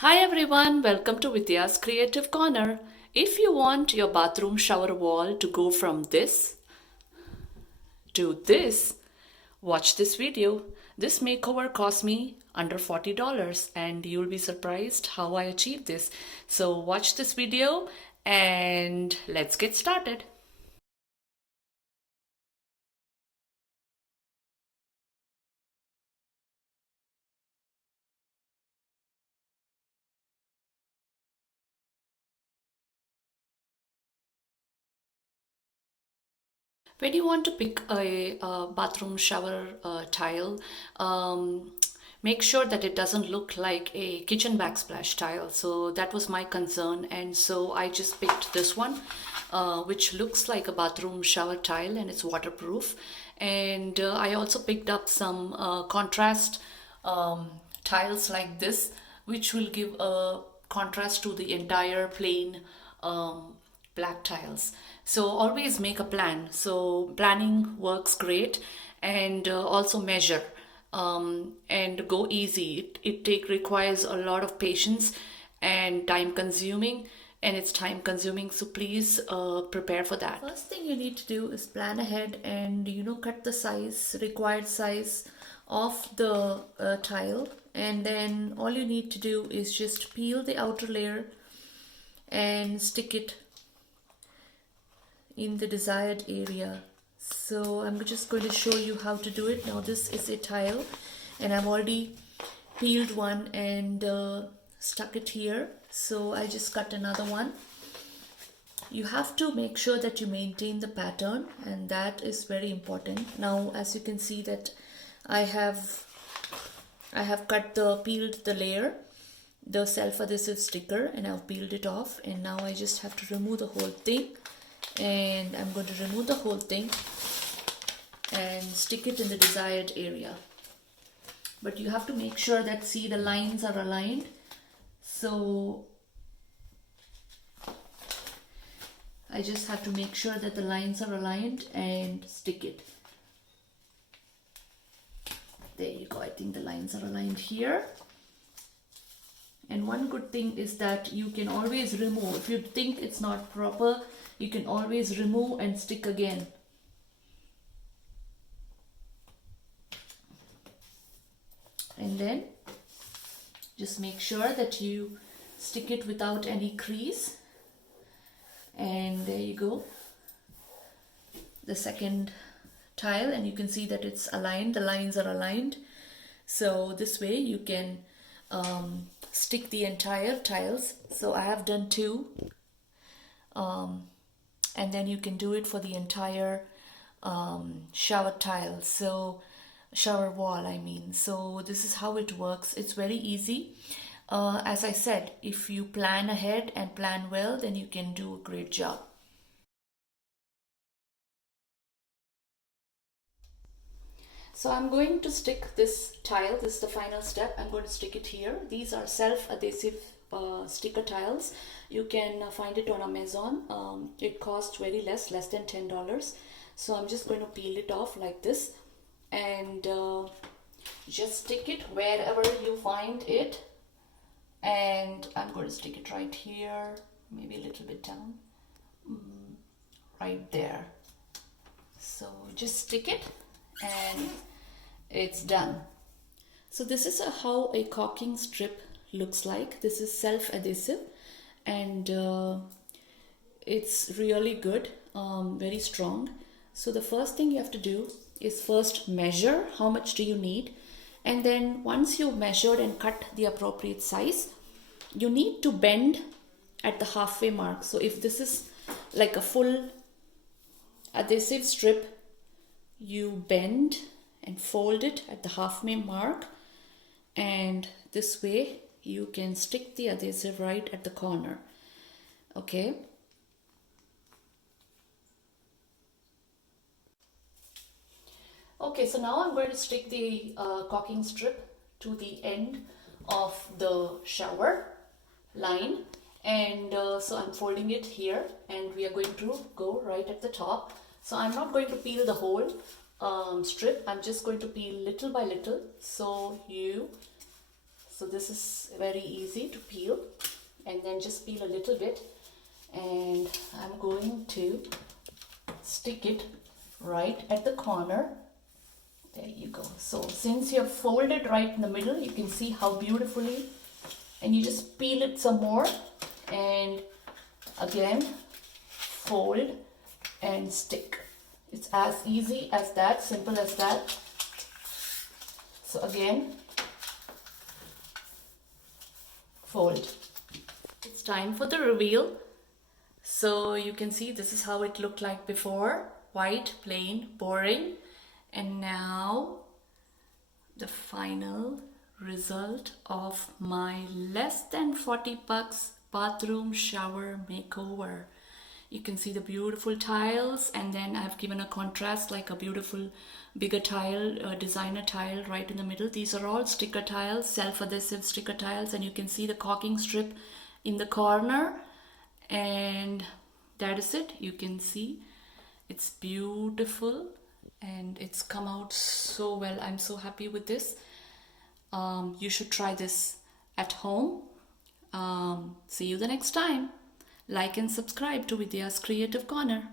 Hi everyone, welcome to Vidya's Creative Corner. If you want your bathroom shower wall to go from this to this, watch this video. This makeover cost me under $40 and you'll be surprised how I achieved this. So watch this video and let's get started. When you want to pick a bathroom shower tile, make sure that it doesn't look like a kitchen backsplash tile. So that was my concern, and so I just picked this one, which looks like a bathroom shower tile and it's waterproof. And I also picked up some contrast tiles like this, which will give a contrast to the entire plain black tiles. So always make a plan. So planning works great, and also measure and go easy. It requires a lot of patience and time consuming, and it's time consuming, so please prepare for that. First thing you need to do is plan ahead and cut the size, required size of the tile, and then all you need to do is just peel the outer layer and stick it in the desired area. So I'm just going to show you how to do it. Now this is a tile and I've already peeled one and stuck it here. So I just cut another one. You have to make sure that you maintain the pattern, and that is very important. Now as you can see that I have peeled the layer, the self-adhesive sticker, and I've peeled it off, and now I just have to remove the whole thing. And I'm going to remove the whole thing and stick it in the desired area. But you have to make sure that, see, the lines are aligned. So I just have to make sure that the lines are aligned and stick it. There you go. I think the lines are aligned here. And one good thing is that you can always remove. If you think it's not proper, you can always remove and stick again. And then just make sure that you stick it without any crease. And there you go. The second tile, and you can see that it's aligned. The lines are aligned. So this way you can stick the entire tiles. So I have done two. And then you can do it for the entire shower tile, so shower wall I mean. So this is how it works. It's very easy. As I said, if you plan ahead and plan well, then you can do a great job. So I'm going to stick this tile. This is the final step. I'm going to stick it here. These are self-adhesive sticker tiles. You can find it on Amazon. It costs very less than $10. So I'm just going to peel it off like this and just stick it wherever you find it. And I'm going to stick it right here, maybe a little bit down, right there. So just stick it and it's done. So this is how a caulking strip looks like. This is self-adhesive and it's really good, very strong. So the first thing you have to do is first measure how much do you need, and then once you've measured and cut the appropriate size, you need to bend at the halfway mark. So if this is like a full adhesive strip, you bend and fold it at the halfway mark, and this way you can stick the adhesive right at the corner. Okay. Okay, so now I'm going to stick the caulking strip to the end of the shower line, and so I'm folding it here, and we are going to go right at the top. So I'm not going to peel the whole strip. I'm just going to peel little by little. So you So this is very easy to peel, and then just peel a little bit, and I'm going to stick it right at the corner. There you go. So since you have folded right in the middle, you can see how beautifully, and you just peel it some more, and again fold and stick. It's as easy as that, simple as that. So again, fold. It's time for the reveal. So you can see this is how it looked like before. White, plain, boring. And now the final result of my less than 40 bucks bathroom shower makeover. You can see the beautiful tiles, and then I've given a contrast like a beautiful bigger tile, designer tile right in the middle. These are all sticker tiles, self-adhesive sticker tiles, and you can see the caulking strip in the corner, and that is it. You can see it's beautiful and it's come out so well. I'm so happy with this. You should try this at home. See you the next time. Like and subscribe to Vidya's Creative Corner.